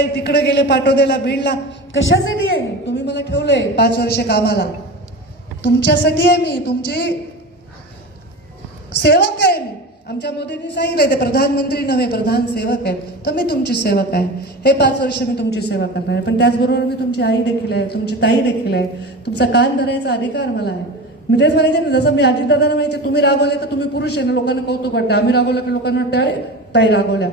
सकाळी तिकडे गेले पाटोद्याला, बीडला. कशासाठी आहे? तुम्ही मला ठेवलंय 5 वर्ष कामाला. तुमच्यासाठी आहे, मी तुमची सेवक आहे. मी आमच्या मोदींनी सांगितलंय ते प्रधानमंत्री नव्हे, प्रधान सेवक आहेत. तर मी तुमची सेवक आहे. हे 5 वर्ष मी तुमची सेवा करणार आहे. पण त्याचबरोबर मी तुमची आई देखील आहे, तुमची ताई देखील आहे. तुमचा कान धरायचा अधिकार मला आहे. मी तेच म्हणायचे ना, जसं मी अजितदादांना म्हणायचे तुम्ही रागवले तर तुम्ही पुरुष आहे ना, लोकांना कौतुक वाटतं. आम्ही रागवलं की लोकांना वाटतं अरे ताई रागवल्या.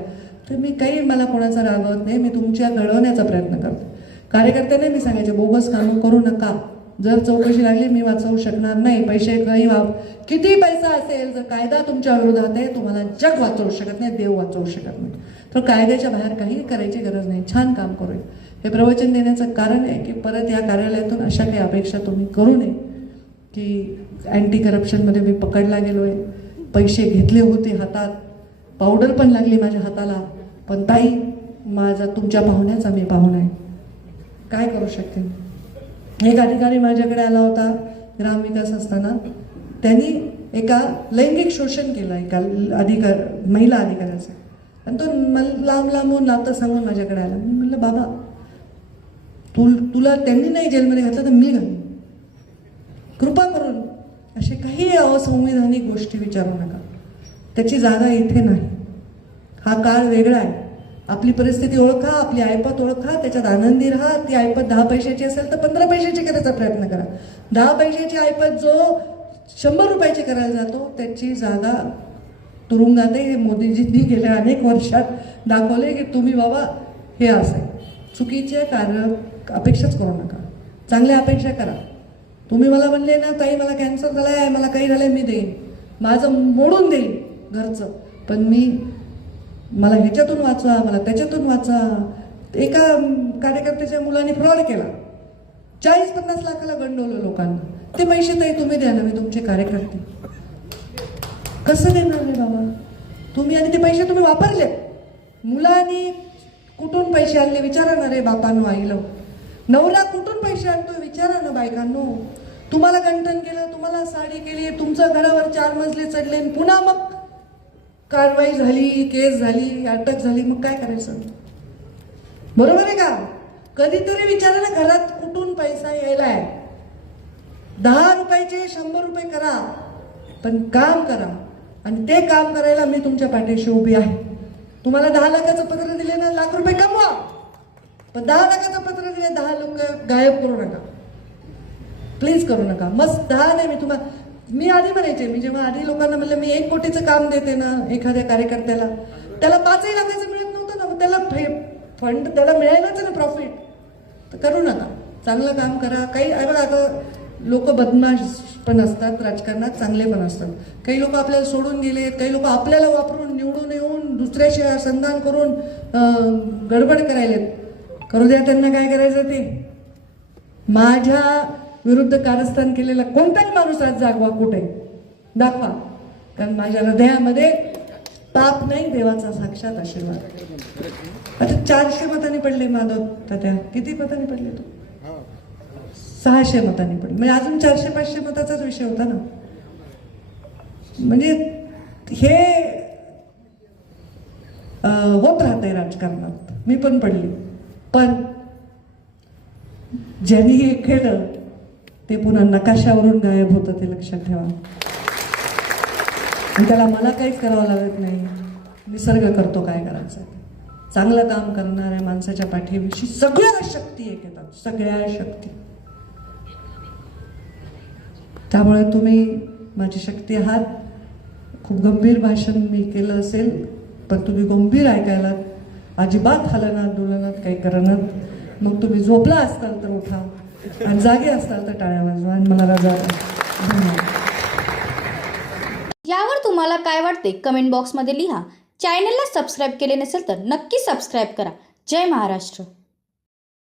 तर मी काही मला कोणाचा रागवत नाही. मी तुमच्या घडवण्याचा प्रयत्न करते. कार्यकर्त्यांना मी सांगायचे बोगस कामं करू नका. जर चौकशी लागली मी वाचवू शकणार नाही. पैसे काही किती पैसा असेल, जर कायदा तुमच्या विरोधात आहे, तुम्हाला जग वाचवू शकत नाही, देव वाचवू शकत नाही. तर कायद्याच्या बाहेर काही करायची गरज नाही. छान काम करूया. हे प्रवचन देण्याचं कारण आहे की परत या कार्यालयातून अशा काही अपेक्षा तुम्ही करू नये की अँटी करप्शनमध्ये मी पकडला गेलोय, पैसे घेतले होते हातात, पावडर पण लागली माझ्या हाताला, पण ताई माझा तुमच्या पाहुण्याचा मी पाहुणा आहे, काय करू शकते. एक अधिकारी माझ्याकडे आला होता ग्रामविकास असताना. त्यांनी एका लैंगिक शोषण केलं एका महिला अधिकाऱ्याचं. आणि तो लांब लांबून नातं सांगून माझ्याकडे आला. मी म्हणलं बाबा तुला त्यांनी नाही जेलमध्ये घातलं तर मी घालून. कृपा करून असे काही असंविधानिक गोष्टी विचारू नका. त्याची जागा इथे नाही. हा काळ वेगळा आहे. आपली परिस्थिती ओळखा, आपली ऐपत ओळखा, त्याच्यात आनंदी राहा. ती ऐपत 10 पैशाची असेल तर 15 पैशाची करायचा प्रयत्न करा. 10 पैशाची ऐपत जो 100 रुपयाची करायला जातो त्याची जागा तुरुंगात आहे. हे मोदीजींनी गेल्या अनेक वर्षात दाखवले की तुम्ही बाबा हे असे चुकीचे कार्य अपेक्षाच करू नका. चांगल्या अपेक्षा करा. तुम्ही मला म्हणले ना ताई मला कॅन्सर झालाय, मला काही झालंय, मी देईन, माझं मोडून देईन घरचं, पण मला ह्याच्यातून वाचवा, मला त्याच्यातून वाचा. एका कार्यकर्त्याच्या मुलाने फ्रॉड केला, 40-50 लाखाला गंडवलं लोकांना. ते पैसे ताई तुम्ही द्या ना, मी तुमचे कार्यकर्ते. कसं देणार रे बाबा तुम्ही? आणि ते पैसे तुम्ही वापरले. मुलांनी कुठून पैसे आणले विचारा ना रे बापांनो, आईला. नवरा कुठून पैसे आणतोय विचारा ना बायकांनो. तुम्हाला गंठन केलं, तुम्हाला साडी केली, तुमचं घरावर 4 मजले चढले, पुन्हा मग कारवाई झाली, केस झाली, अटक झाली, मग काय करायचं? बरोबर आहे का? कधीतरी विचारा ना घरात कुठून पैसा यायलाय. 10 रुपयाचे 100 रुपये करा, पण काम करा. आणि ते काम करायला मी तुमच्या पाठीशी उभी आहे. तुम्हाला 10 लाखाचं पत्र दिले ना, लाख रुपये कमवा. पण 10 लाखाचं पत्र दिले, 10 लोक गायब करू नका, प्लीज करू नका. मस्त 10 नाही, मी आधी म्हणायचे, मी जेव्हा आधी लोकांना म्हणलं मी 1 कोटीचं काम देते ना एखाद्या कार्यकर्त्याला, त्याला 5 लाखाचं मिळत नव्हतं ना, त्याला फंड त्याला मिळायलाच ना प्रॉफिट. तर करू नका, चांगलं काम करा. काही बघा आता लोक बदमाश पण असतात राजकारणात, चांगले पण असतात. काही लोक आपल्याला सोडून गेले, काही लोक आपल्याला वापरून निवडून येऊन दुसऱ्याशी संधान करून गडबड करायलेत. करू द्या त्यांना, काय करायचं ते. माझ्या विरुद्ध कारस्थान केलेला कोणताही माणूस आज जागवा कुठे दाखवा, कारण माझ्या हृदयामध्ये पाप नाही, देवाचा साक्षात आशीर्वाद. आता 400 मतांनी पडले माधव तात्या. किती मतांनी पडले? तो 600 मतांनी पडले. म्हणजे अजून 400-500 मताचाच विषय होता ना. म्हणजे हे होत राहतंय राजकारणात. मी पण पडली, पण ज्यांनी हे केलं ते पुन्हा नकाशावरून गायब होतं, ते लक्षात ठेवा. आणि त्याला मला काहीच करावं लागत नाही, निसर्ग करतो काय करायचं. चांगलं काम करणाऱ्या माणसाच्या पाठीविषयी सगळ्या शक्ती एक येतात, सगळ्या शक्ती. त्यामुळे तुम्ही माझी शक्ती आहात. खूप गंभीर भाषण मी केलं असेल, पण तुम्ही गंभीर ऐकायला अजिबात हलनात डुलनात काही करणार. मग तुम्ही झोपला असताल तर उठा, आणि जागे असताल तर टाळ्या वाजवा, आणि मला रजा द्या. धन्यवाद. यावर तुम्हाला काय वाटते कमेंट बॉक्समध्ये लिहा. चॅनलला सबस्क्राईब केले नसेल तर नक्की सबस्क्राईब करा. जय महाराष्ट्र.